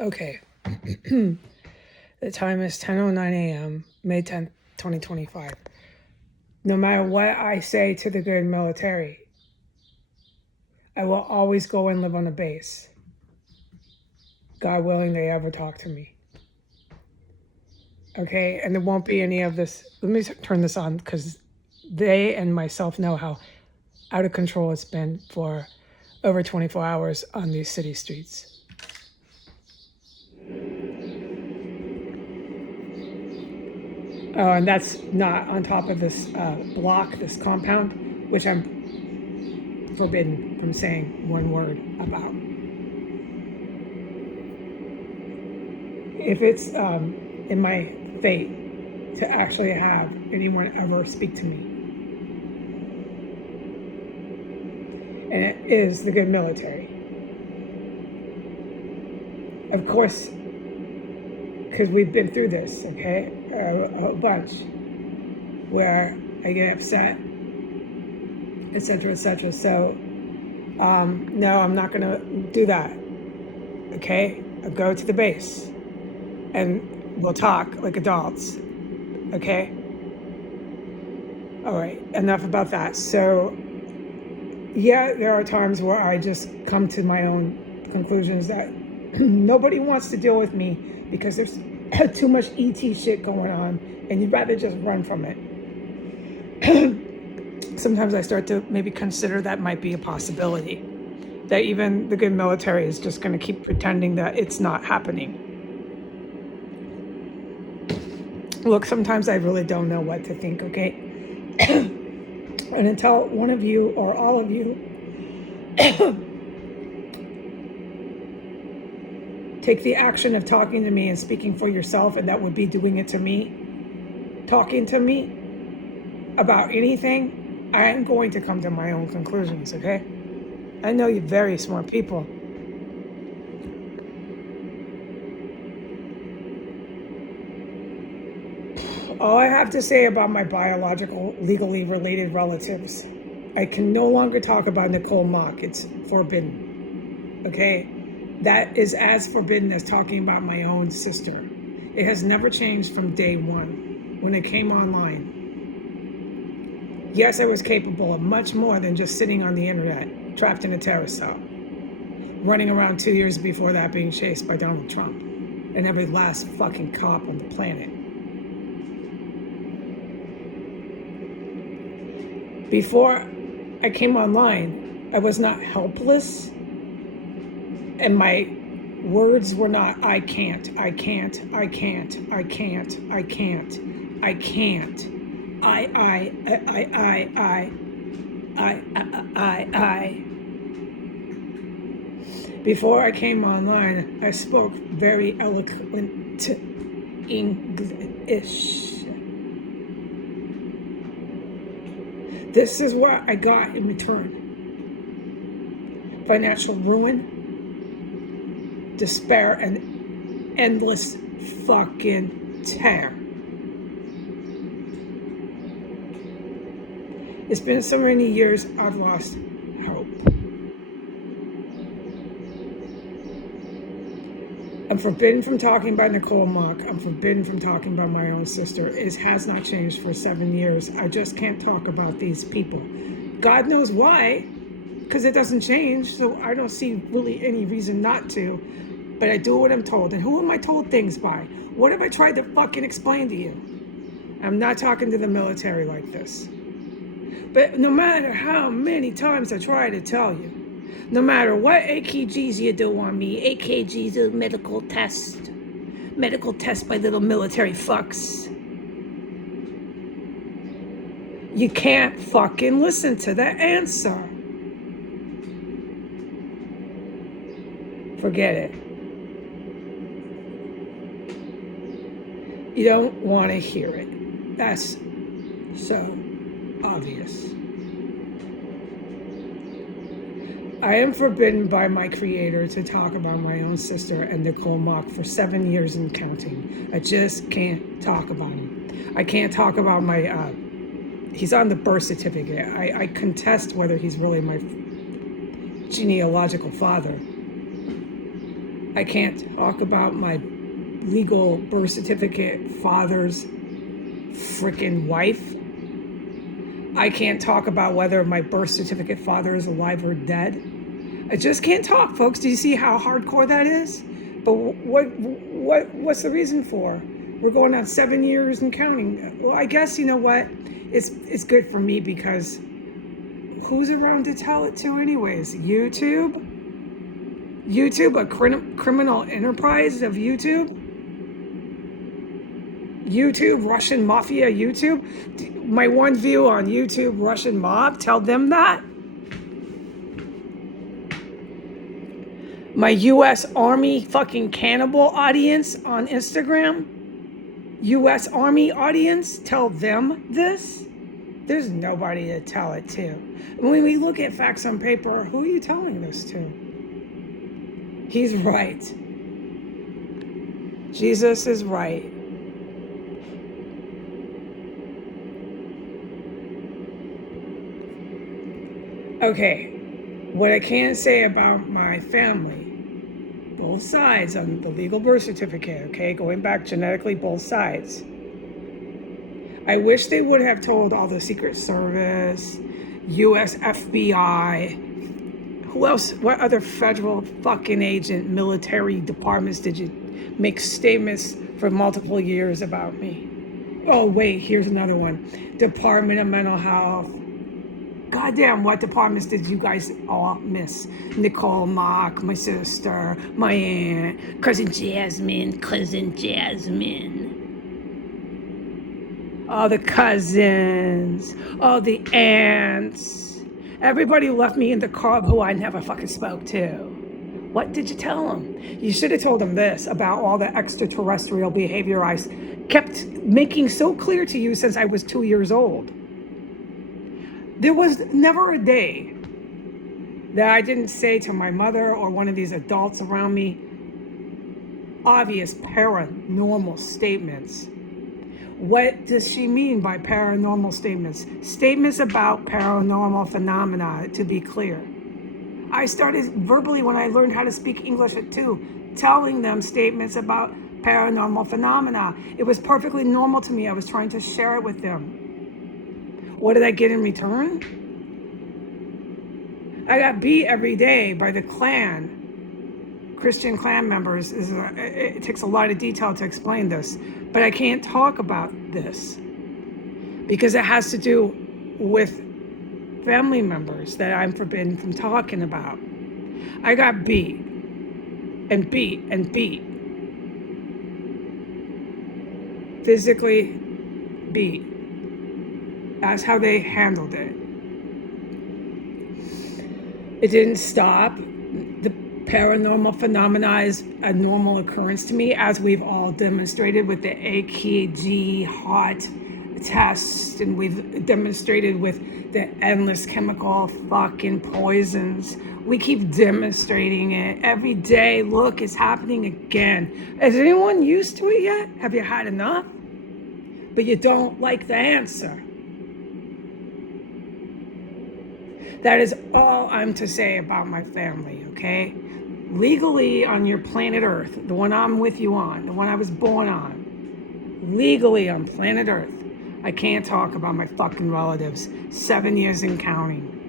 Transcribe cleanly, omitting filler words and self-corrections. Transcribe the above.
Okay. The time is 10:09 a.m., May 10th, 2025. No matter what I say to the good military, I will always go and live on a base. God willing, they ever talk to me. Okay? And there won't be any of this. Let me turn this on because they and myself know how out of control it's been for over 24 hours on these city streets. Oh, and that's not on top of this block, this compound, which I'm forbidden from saying one word about. If it's in my fate to actually have anyone ever speak to me, and it is the good military. Of course, because we've been through this, okay, a bunch, where I get upset, etc., etc. So, no, I'm not going to do that, okay? I'll go to the base, and we'll talk like adults, okay? All right, enough about that. So, yeah, there are times where I just come to my own conclusions that nobody wants to deal with me because there's too much ET shit going on and you'd rather just run from it. Sometimes I start to maybe consider that might be a possibility, that even the good military is just going to keep pretending that it's not happening. Look, sometimes I really don't know what to think, okay? And until one of you or all of you take the action of talking to me and speaking for yourself, and that would be doing it to me, talking to me about anything, I am going to come to my own conclusions, okay? I know you're very smart people. All I have to say about my biological, legally related relatives, I can no longer talk about Nicole Mock. It's forbidden, okay? That is as forbidden as talking about my own sister. It has never changed from day one when it came online. Yes, I was capable of much more than just sitting on the internet, trapped in a terrorist cell, running around 2 years before that being chased by Donald Trump and every last fucking cop on the planet. Before I came online, I was not helpless, and my words were not, I can't, I can't, I can't, I can't, I can't, I can't, I. Before I came online, I spoke very eloquent English. This is what I got in return. Financial ruin, despair, and endless fucking terror. It's been so many years, I've lost hope. I'm forbidden from talking about Nicole Mock. I'm forbidden from talking about my own sister. It has not changed for 7 years. I just can't talk about these people. God knows why, because it doesn't change, so I don't see really any reason not to. But I do what I'm told. And who am I told things by? What have I tried to fucking explain to you? I'm not talking to the military like this. But no matter how many times I try to tell you, no matter what AKGs you do on me, AKGs are medical test by little military fucks, you can't fucking listen to the answer. Forget it. You don't want to hear it. That's so obvious. I am forbidden by my creator to talk about my own sister and Nicole Mock for 7 years and counting. I just can't talk about him. I can't talk about my, he's on the birth certificate. I contest whether he's really my genealogical father. I can't talk about my legal birth certificate father's freaking wife. I can't talk about whether my birth certificate father is alive or dead. I just can't talk, folks. Do you see how hardcore that is? But what's the reason for? We're going on 7 years and counting. Well, I guess you know what? It's good for me because who's around to tell it to anyways? YouTube, a criminal enterprise of YouTube. Russian mafia, YouTube. My one view on YouTube, Russian mob. Tell them that. My U.S. Army fucking cannibal audience on Instagram, U.S. Army audience, tell them this. There's nobody to tell it to. When we look at facts on paper, who are you telling this to? He's right. Jesus is right. Okay, what I can say about my family, both sides on the legal birth certificate, okay, going back genetically, both sides. I wish they would have told all the Secret Service, U.S. FBI, who else, what other federal fucking agent, military departments did you make statements for multiple years about me? Oh, wait, here's another one. Department of Mental Health. Goddamn, what departments did you guys all miss? Nicole, Mark, my sister, my aunt, cousin Jasmine. All the cousins, all the aunts. Everybody left me in the car who I never fucking spoke to. What did you tell them? You should have told them this about all the extraterrestrial behavior I kept making so clear to you since I was 2 years old. There was never a day that I didn't say to my mother or one of these adults around me obvious paranormal statements. What does she mean by paranormal statements? Statements about paranormal phenomena, to be clear. I started verbally when I learned how to speak English at 2, telling them statements about paranormal phenomena. It was perfectly normal to me. I was trying to share it with them. What did I get in return? I got beat every day by the Klan, Christian Klan members. It takes a lot of detail to explain this, but I can't talk about this because it has to do with family members that I'm forbidden from talking about. I got beat and beat and beat. Physically beat. That's how they handled it. It didn't stop. The paranormal phenomena is a normal occurrence to me, as we've all demonstrated with the AKG HOT test, and we've demonstrated with the endless chemical fucking poisons. We keep demonstrating it every day. Look, it's happening again. Is anyone used to it yet? Have you had enough? But you don't like the answer. That is all I'm to say about my family, okay? Legally on your planet Earth, the one I'm with you on, the one I was born on, legally on planet Earth, I can't talk about my fucking relatives. 7 years and counting.